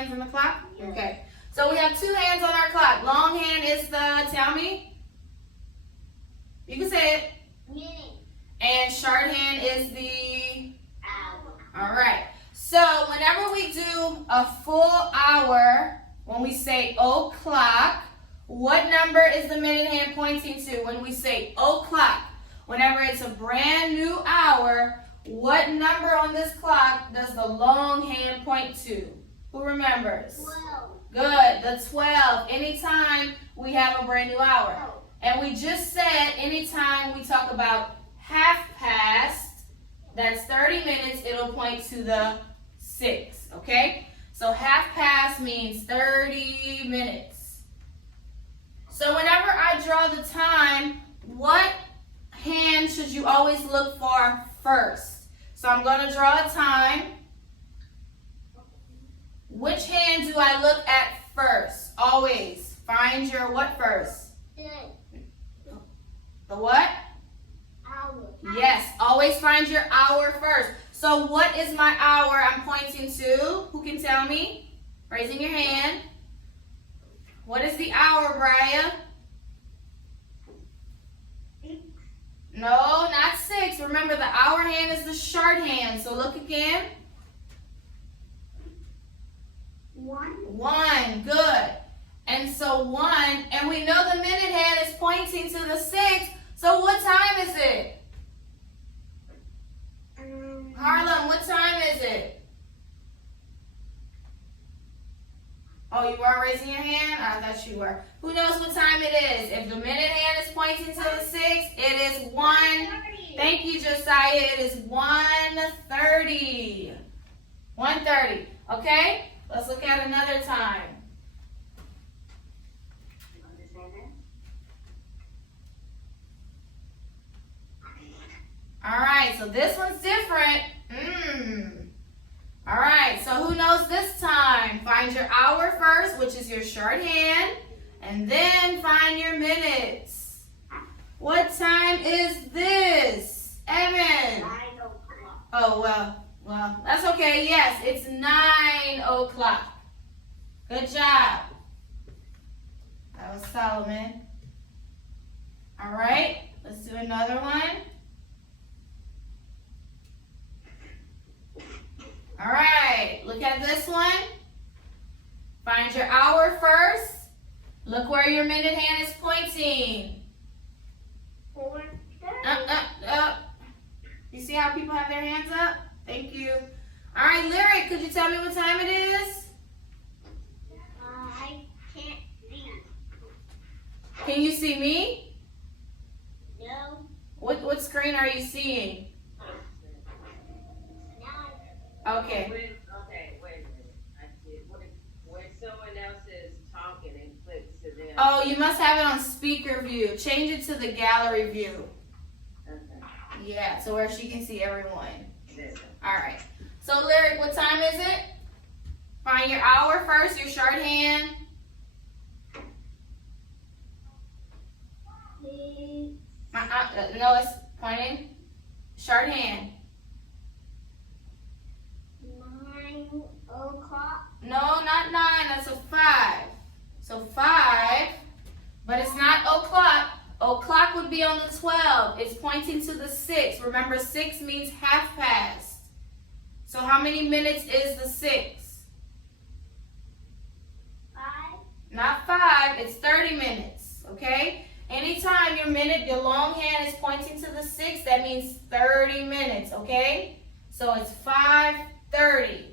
hands on the clock? Okay. So we have two hands on our clock. Long hand is the, tell me. You can say it. Minute. And short hand is the, Hour. all right. So whenever we do a full hour, when we say o'clock, what number is the minute hand pointing to when we say o'clock? Whenever it's a brand new hour, what number on this clock does the long hand point to? Who remembers? 12. Good, the 12. Anytime we have a brand new hour. And we just said anytime we talk about half past, that's 30 minutes, it'll point to the 6, okay? So half past means 30 minutes. So whenever I draw the time, what hand should you always look for first? So I'm going to draw a time. Which hand do I look at first? Always. Find your what first? The what? Hour. Yes, always find your hour first. So what is my hour I'm pointing to? Who can tell me? Raising your hand. What is the hour, Brian? No, not 6. Remember, the hour hand is the short hand. So look again. 1. 1, good. And so 1, and we know the minute hand is pointing to the 6. So what time is it? Harlem, what time is it? Oh, you weren't raising your hand? I thought you were. Who knows what time it is? If the minute hand is pointing to the 6, it is 1. Thank you, Josiah. It is 1:30. 1:30. Okay? Let's look at another time. All right, so this one's different. All right, so who knows this time? Find your hour first, which is your shorthand, and then find your minutes. What time is this? Evan? 9 o'clock. Oh, well, that's okay. Yes, it's 9 o'clock. Good job. That was Solomon. All right, let's do another one. All right, look at this one. Find your hour first. Look where your minute hand is pointing. 4:30. Up. You see how people have their hands up? Thank you. All right, Lyric, could you tell me what time it is? I can't see. Can you see me? No. What screen are you seeing? Okay. Wait a minute. I see it. When someone else is talking and clicks to them. Oh, you must have it on speaker view. Change it to the gallery view. Okay. Yeah, so where she can see everyone. There. All right. So, Lyric, what time is it? Find your hour first, your shorthand. No, it's pointing. Shorthand. 9 o'clock. No, not 9. That's a 5. So 5, but it's not o'clock. O'clock would be on the 12. It's pointing to the 6. Remember, 6 means half past. So how many minutes is the 6? 5. Not 5. It's 30 minutes. Okay? Anytime your long hand is pointing to the 6, that means 30 minutes. Okay? So it's 5:30. 30.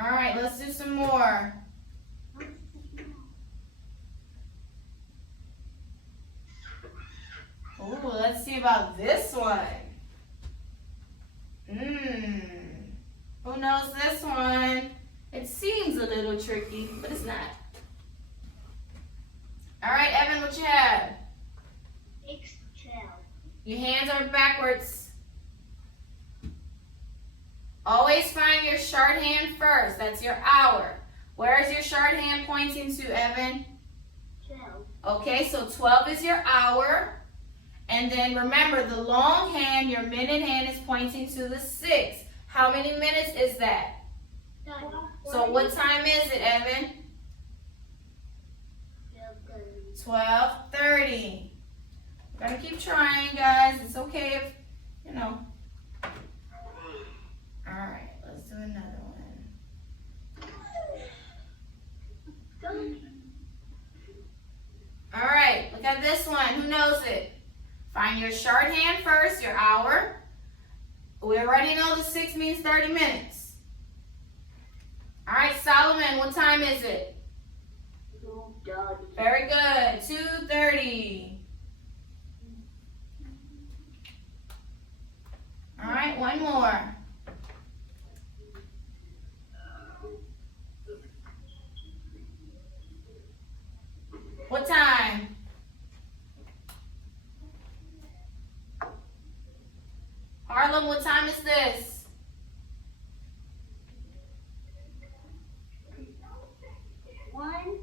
All right, let's do some more. Ooh, let's see about this one. Who knows this one? It seems a little tricky, but it's not. All right, Evan, what you have? 6:12. Your hands are backwards. Always find your shorthand first. That's your hour. Where is your shorthand pointing to, Evan? 12. Okay, so 12 is your hour. And then remember, the long hand, your minute hand, is pointing to the 6. How many minutes is that? So what time is it, Evan? 12:30. We're gonna keep trying, guys. It's okay if, you know. All right, let's do another one. All right, look at this one. Who knows it? Find your shorthand first, your hour. We already know the 6 means 30 minutes. All right, Solomon, what time is it? 2:30. Very good, 2:30. All right, one more. What time? Harlem, what time is this? 1.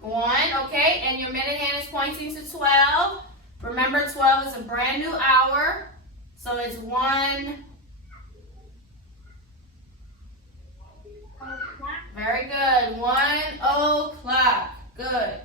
1, okay, and your minute hand is pointing to 12. Remember, 12 is a brand new hour, so it's 1. Very good, 1 o'clock. Good.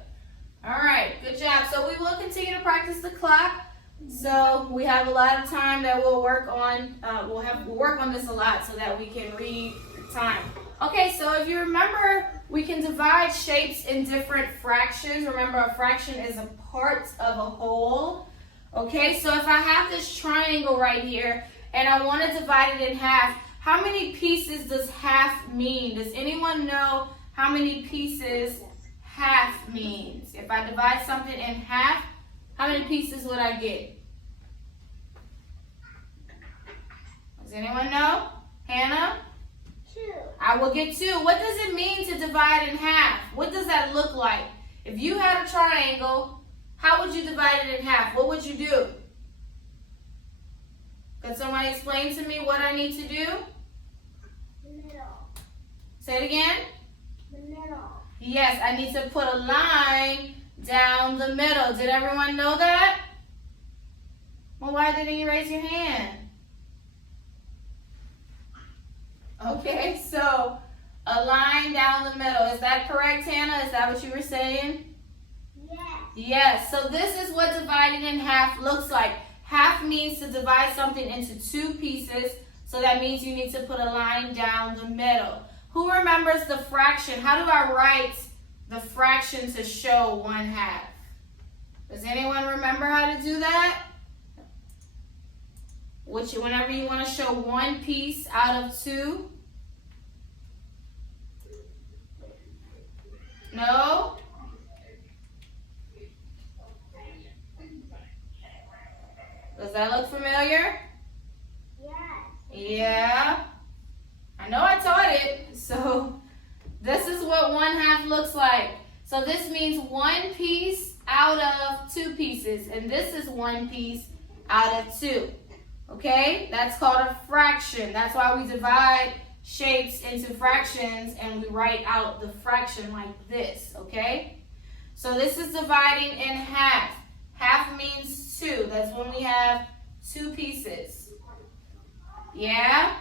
All right, good job. So we will continue to practice the clock. So we have a lot of time that we'll work on. We'll work on this a lot so that we can read time. Okay, so if you remember, we can divide shapes in different fractions. Remember, a fraction is a part of a whole. Okay, so if I have this triangle right here and I want to divide it in half, how many pieces does half mean? Does anyone know how many pieces half means? If I divide something in half, how many pieces would I get? Does anyone know? Hannah? 2. I will get 2. What does it mean to divide in half? What does that look like? If you had a triangle, how would you divide it in half? What would you do? Could somebody explain to me what I need to do? The middle. Say it again. The middle. Yes, I need to put a line down the middle. Did everyone know that? Well, why didn't you raise your hand? Okay, so a line down the middle. Is that correct, Hannah? Is that what you were saying? Yes. Yes, so this is what dividing in half looks like. Half means to divide something into 2 pieces, so that means you need to put a line down the middle. Who remembers the fraction? How do I write the fraction to show 1/2? Does anyone remember how to do that? Whenever you want to show 1 piece out of 2. No? Does that look familiar? Yes. Yeah. I know I taught it. So this is what 1/2 looks like. So this means 1 piece out of 2 pieces. And this is 1 piece out of 2. Okay? That's called a fraction. That's why we divide shapes into fractions and we write out the fraction like this. Okay? So this is dividing in half. Half means 2. That's when we have 2 pieces. Yeah?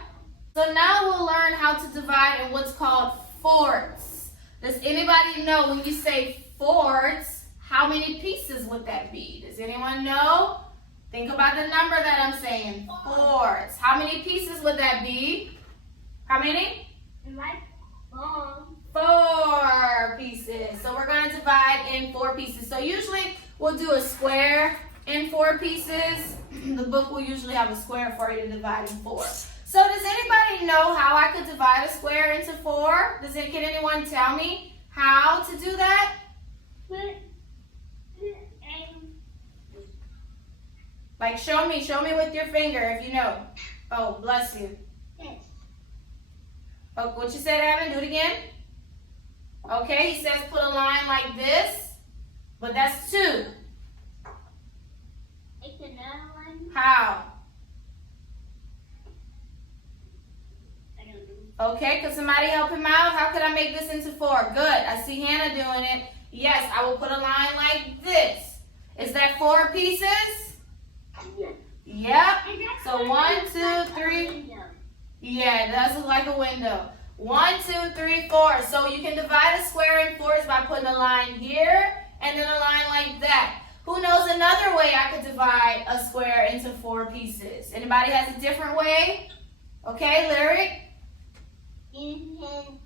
So now we'll learn how to divide in what's called fourths. Does anybody know when you say fourths, how many pieces would that be? Does anyone know? Think about the number that I'm saying. Fourths. How many pieces would that be? How many? Like 4 pieces. So we're going to divide in 4 pieces. So usually we'll do a square in 4 pieces. The book will usually have a square for you to divide in 4. So does anybody know how I could divide a square into 4? Can anyone tell me how to do that? Like show me with your finger if you know. Oh, bless you. Yes. Oh, what you said, Evan? Do it again. Okay, he says put a line like this, but that's 2. It's another one. How? I don't know. Okay, could somebody help him out? How could I make this into 4? Good, I see Hannah doing it. Yes, I will put a line like this. Is that 4 pieces? Yes. Yep. So 1, 2, 3. Yeah, it does look like a window. 1, 2, 3, 4. So you can divide a square in fours by putting a line here and then a line like that. Who knows another way I could divide a square into 4 pieces? Anybody has a different way? Okay, Lyric? You can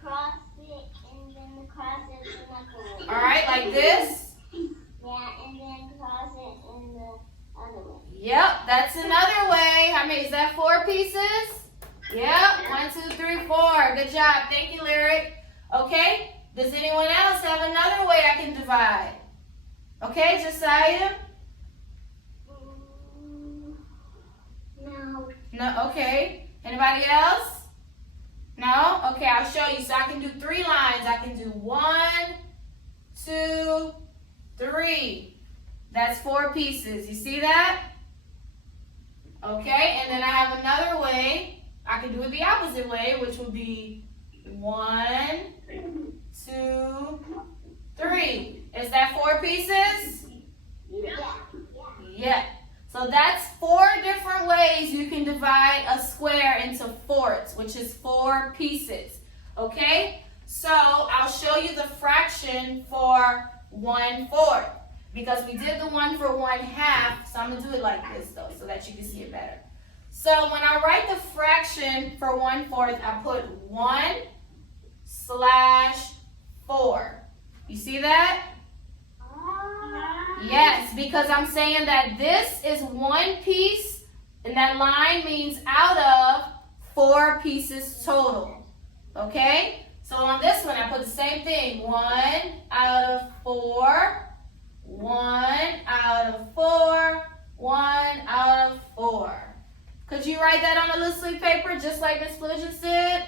cross it and then cross it in like a way. All right, like this? Yeah, and then cross it in the other way. Yep, that's another way. How many? Is that 4 pieces? Yep, 1, 2, 3, 4. Good job. Thank you, Lyric. Okay, does anyone else have another way I can divide? Okay, Josiah? No. No, okay. Anybody else? No? Okay, I'll show you. So I can do 3 lines. I can do 1, 2, 3. That's 4 pieces. You see that? Okay, and then I have another way. I can do it the opposite way, which would be 1, 2, 3. Is that 4 pieces? Yeah. Yeah. So that's 4 different ways you can divide a square into fourths, which is 4 pieces. Okay? So I'll show you the fraction for 1/4 because we did the one for 1/2. So I'm going to do it like this though so that you can see it better. So when I write the fraction for 1/4, I put 1/4. You see that? Yes, because I'm saying that this is 1 piece, and that line means out of 4 pieces total. Okay? So on this one, I put the same thing. 1 out of 4, 1 out of 4, 1 out of 4. Could you write that on a little slip paper just like Miss Fligence did?